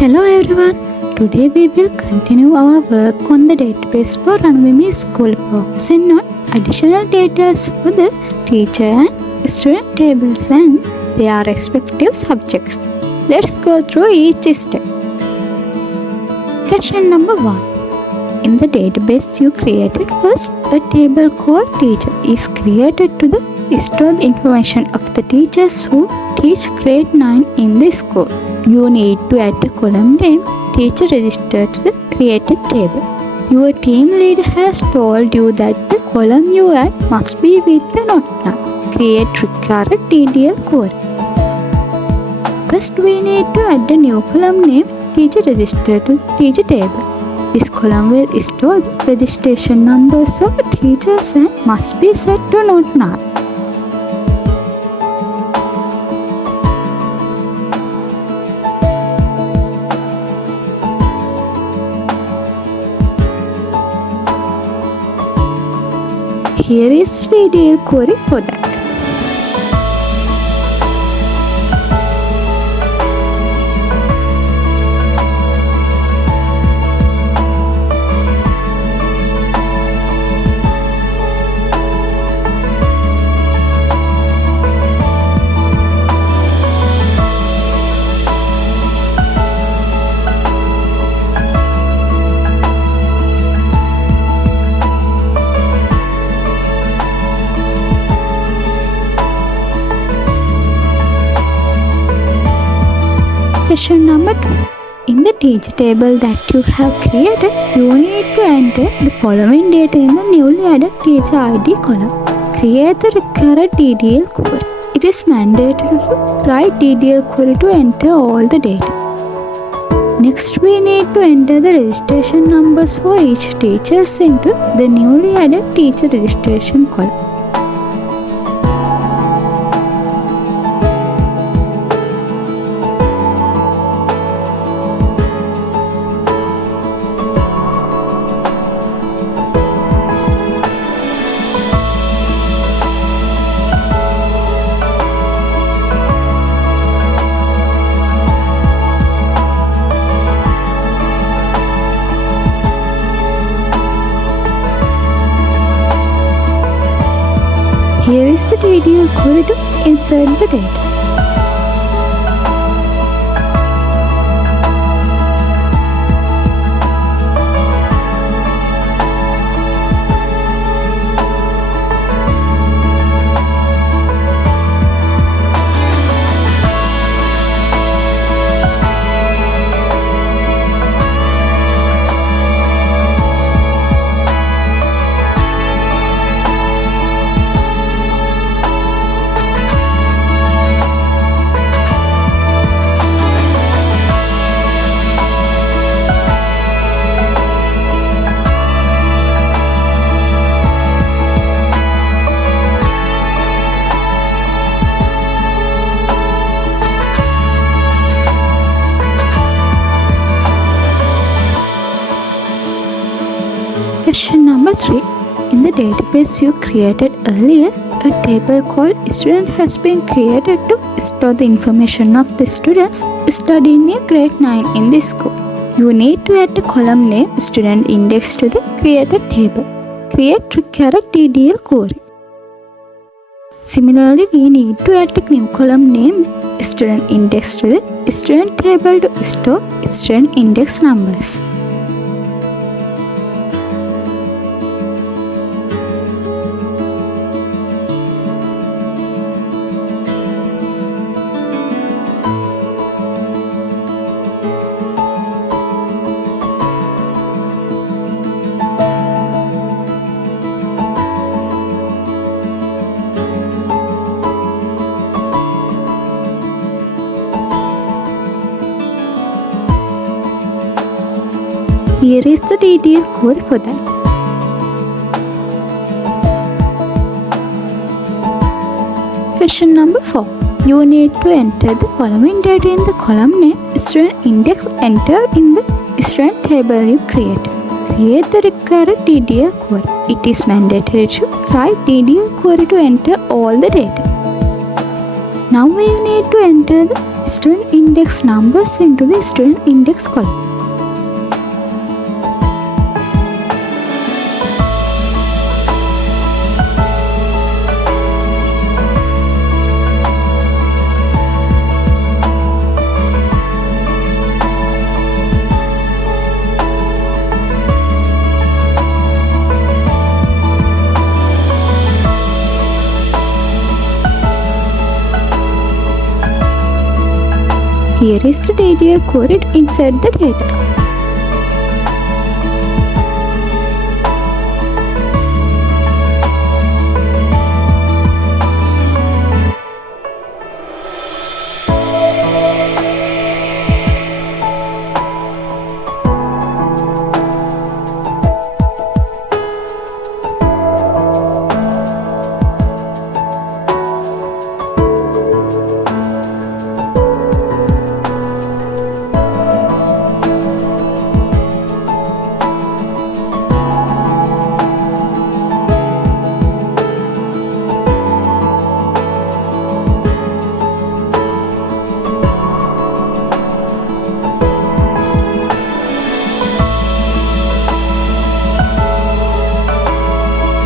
Hello everyone. Today we will continue our work on the database for Ranavimi School, focusing on additional details for the teacher and student tables and their respective subjects. Let's go through each step. Question number 1. In the database you created, first a table called teacher is created to store the information of the teachers who teach grade 9 in the school. You need to add a column name teacher registered to the created table. Your team leader has told you that the column you add must be with the not null. Create required DDL query. First we need to add a new column name teacher registered to teacher table. This column will store the registration numbers of teachers and must be set to not null. Here is the DDL query for that. Question number 2. In the teacher table that you have created, you need to enter the following data in the newly added teacher ID column. Create the required DDL query. It is mandatory to write DDL query to enter all the data. Next, we need to enter the registration numbers for each teacher into the newly added teacher registration column. Here is the DDL query to insert the data. Question number 3. In the database you created earlier, a table called student has been created to store the information of the students studying in grade 9 in the school. You need to add a column name student index to the created table. Create required DDL query. Similarly, we need to add a new column name student index to the student table to store student index numbers. Here is the DDL query for that. Question number 4. You need to enter the following data in the column name student index entered in the student table you created. Create the required DDL query. It is mandatory to write DDL query to enter all the data. Now we need to enter the student index numbers into the student index column. Here is the DDL query to insert the data.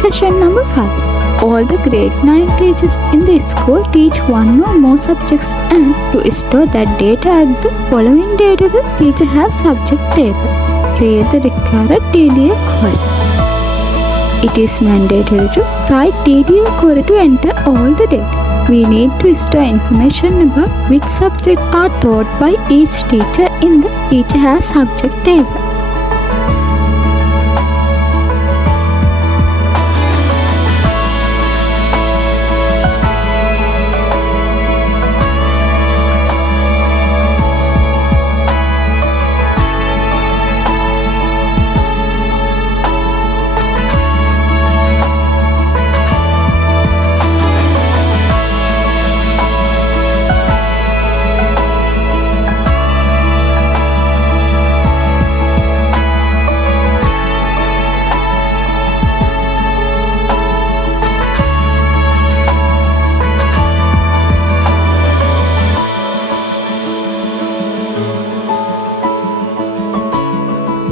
Question number 5. All the grade 9 teachers in the school teach one or more subjects, and to store that data at the following data, the teacher has subject table. Create the required DDL query. It is mandatory to write DDL query to enter all the data. We need to store information about which subjects are taught by each teacher in the teacher has subject table.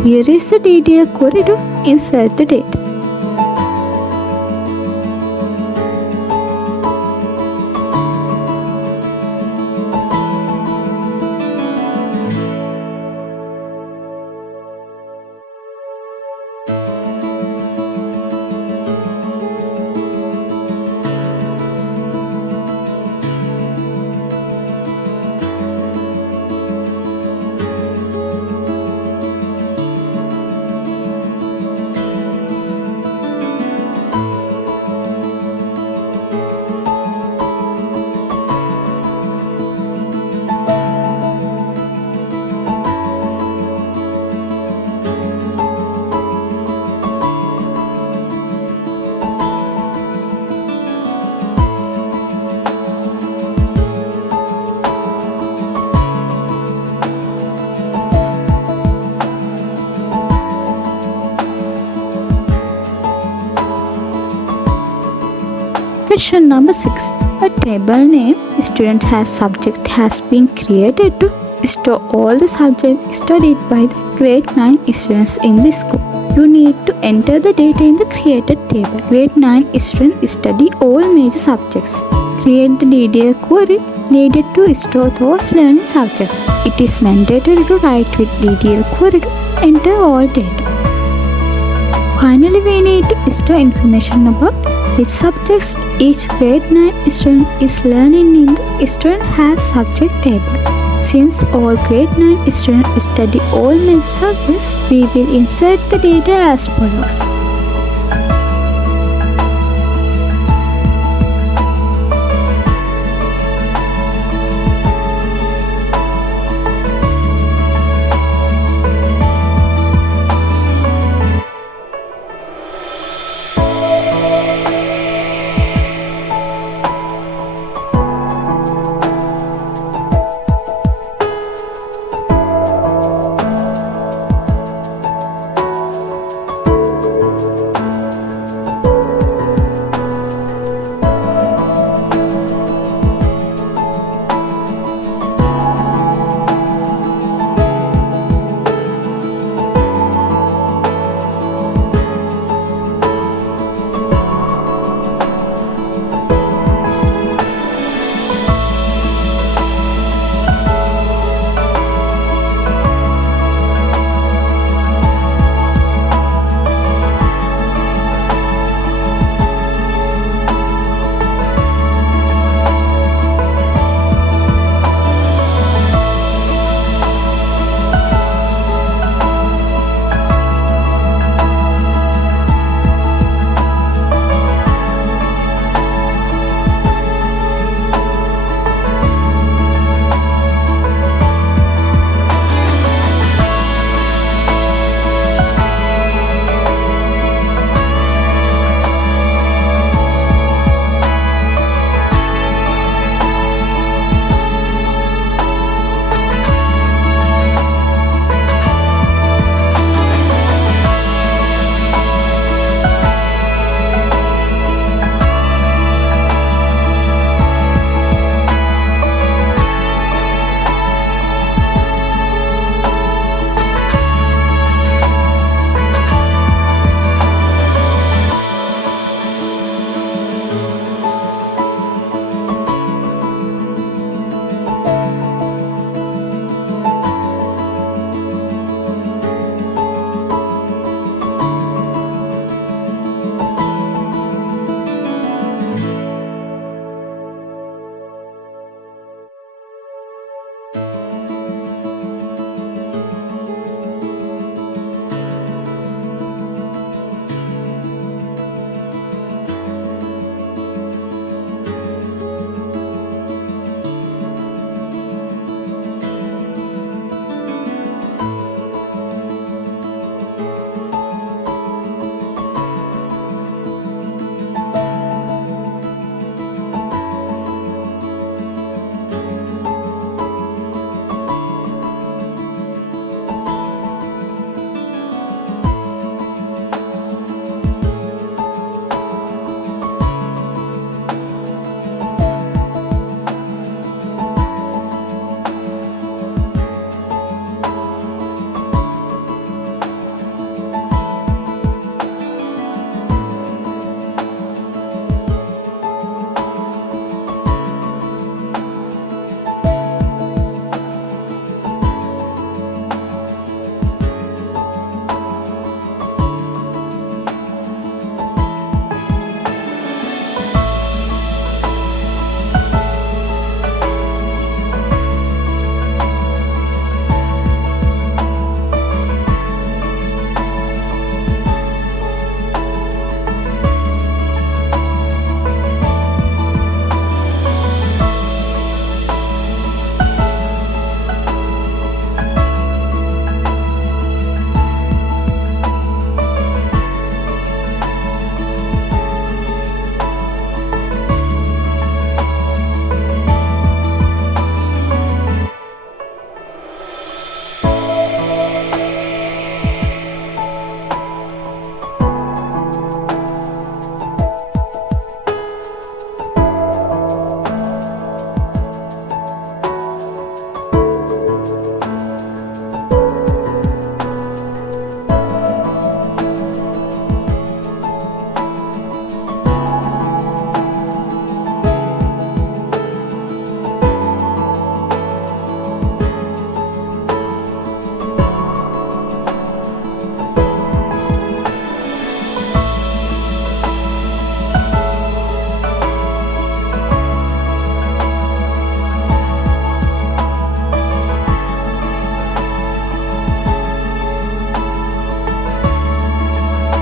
Here is the DDL query to insert the data. Question number 6. A table name student has subject has been created to store all the subjects studied by the grade 9 students in the school. You need to enter the data in the created table. Grade 9 students study all major subjects. Create the DDL query needed to store those learning subjects. It is mandatory to write with DDL query to enter all data. Finally, we need to store information about which subjects each grade 9 student is learning in the student has subject table. Since all grade 9 students study all major subjects, we will insert the data as follows.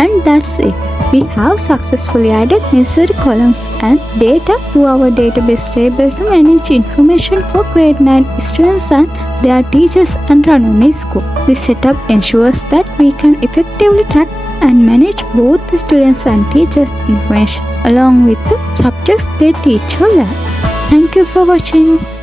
And that's it. We have successfully added necessary columns and data to our database table to manage information for grade 9 students and their teachers and run on a school. This setup ensures that we can effectively track and manage both the students and teachers' information along with the subjects they teach or learn. Thank you for watching.